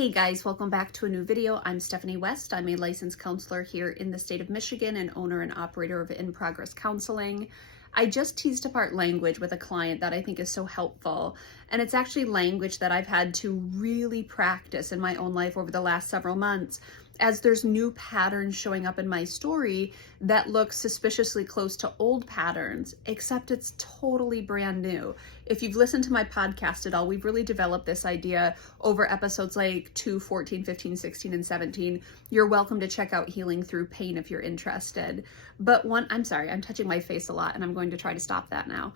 Hey guys, welcome back to a new video. I'm Stephanie West. I'm a licensed counselor here in the state of Michigan and owner and operator of In Progress Counseling. I just teased apart language with a client that I think is so helpful, and it's actually language that I've had to really practice in my own life over the last several months, as there's new patterns showing up in my story that look suspiciously close to old patterns, except it's totally brand new. If you've listened to my podcast at all, we've really developed this idea over episodes like 2, 14, 15, 16, and 17. You're welcome to check out Healing Through Pain if you're interested. But I'm sorry, I'm touching my face a lot and I'm going to try to stop that now.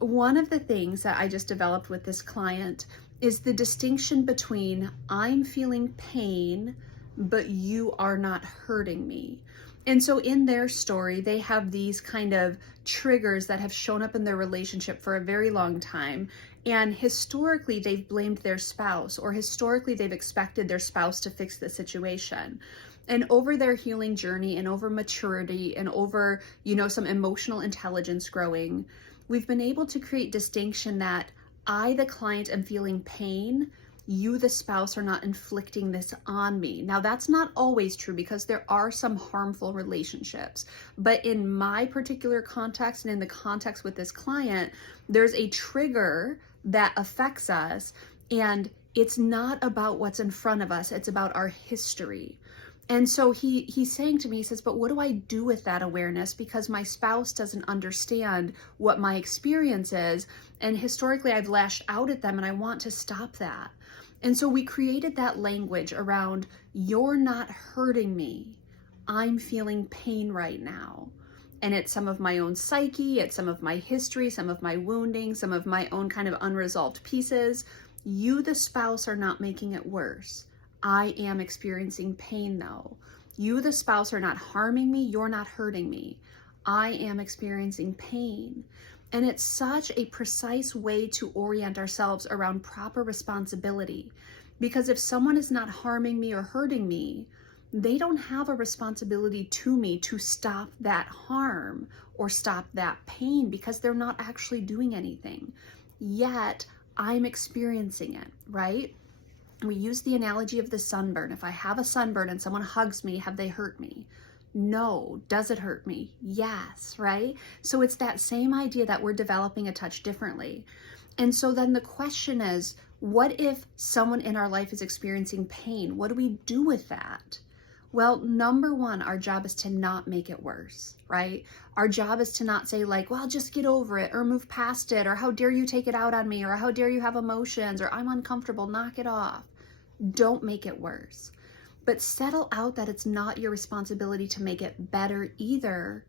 One of the things that I just developed with this client is the distinction between I'm feeling pain, but you are not hurting me. And so in their story, they have these kind of triggers that have shown up in their relationship for a very long time. And historically, they've blamed their spouse, or historically, they've expected their spouse to fix the situation. And over their healing journey and over maturity and over, some emotional intelligence growing, we've been able to create distinction that I, the client, am feeling pain. You, the spouse, are not inflicting this on me. Now, that's not always true because there are some harmful relationships. But in my particular context and in the context with this client, there's a trigger that affects us, and it's not about what's in front of us. It's about our history. And so he's saying to me, he says, but what do I do with that awareness? Because my spouse doesn't understand what my experience is. And historically, I've lashed out at them and I want to stop that. And so we created that language around, you're not hurting me. I'm feeling pain right now. And it's some of my own psyche, it's some of my history, some of my wounding, some of my own kind of unresolved pieces. You, the spouse, are not making it worse. I am experiencing pain though. You, the spouse, are not harming me. You're not hurting me. I am experiencing pain. And it's such a precise way to orient ourselves around proper responsibility. Because if someone is not harming me or hurting me, they don't have a responsibility to me to stop that harm or stop that pain because they're not actually doing anything. Yet I'm experiencing it, right? We use the analogy of the sunburn. If I have a sunburn and someone hugs me, have they hurt me? No. Does it hurt me? Yes, right? So it's that same idea that we're developing a touch differently. And so then the question is, what if someone in our life is experiencing pain? What do we do with that? Well, number one, our job is to not make it worse, right? Our job is to not say like, well, just get over it or move past it, or how dare you take it out on me, or how dare you have emotions, or I'm uncomfortable, knock it off. Don't make it worse. But settle out that it's not your responsibility to make it better either,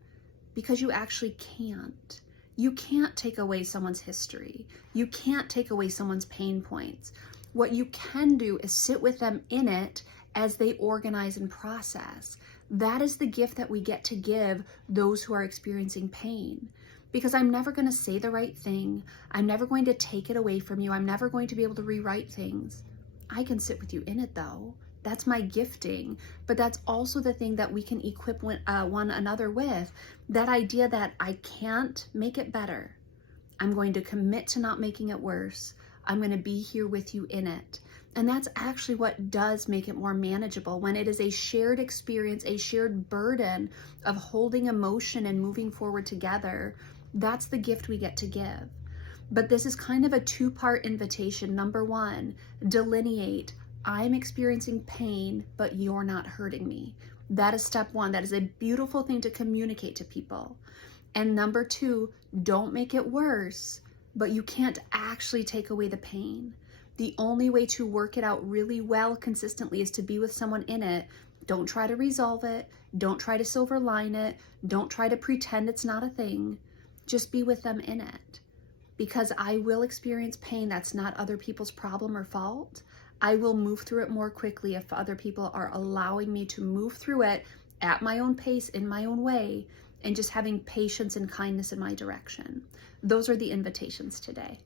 because you actually can't. You can't take away someone's history. You can't take away someone's pain points. What you can do is sit with them in it as they organize and process. That is the gift that we get to give those who are experiencing pain. Because I'm never going to say the right thing. I'm never going to take it away from you. I'm never going to be able to rewrite things. I can sit with you in it though. That's my gifting, but that's also the thing that we can equip one another with. That idea that I can't make it better. I'm going to commit to not making it worse. I'm going to be here with you in it. And that's actually what does make it more manageable, when it is a shared experience, a shared burden of holding emotion and moving forward together. That's the gift we get to give. But this is kind of a two-part invitation. Number one, delineate. I'm experiencing pain, but you're not hurting me. That is step one. That is a beautiful thing to communicate to people. And number two, don't make it worse, but you can't actually take away the pain. The only way to work it out really well consistently is to be with someone in it. Don't try to resolve it. Don't try to silver line it. Don't try to pretend it's not a thing. Just be with them in it. Because I will experience pain that's not other people's problem or fault. I will move through it more quickly if other people are allowing me to move through it at my own pace, in my own way, and just having patience and kindness in my direction. Those are the invitations today.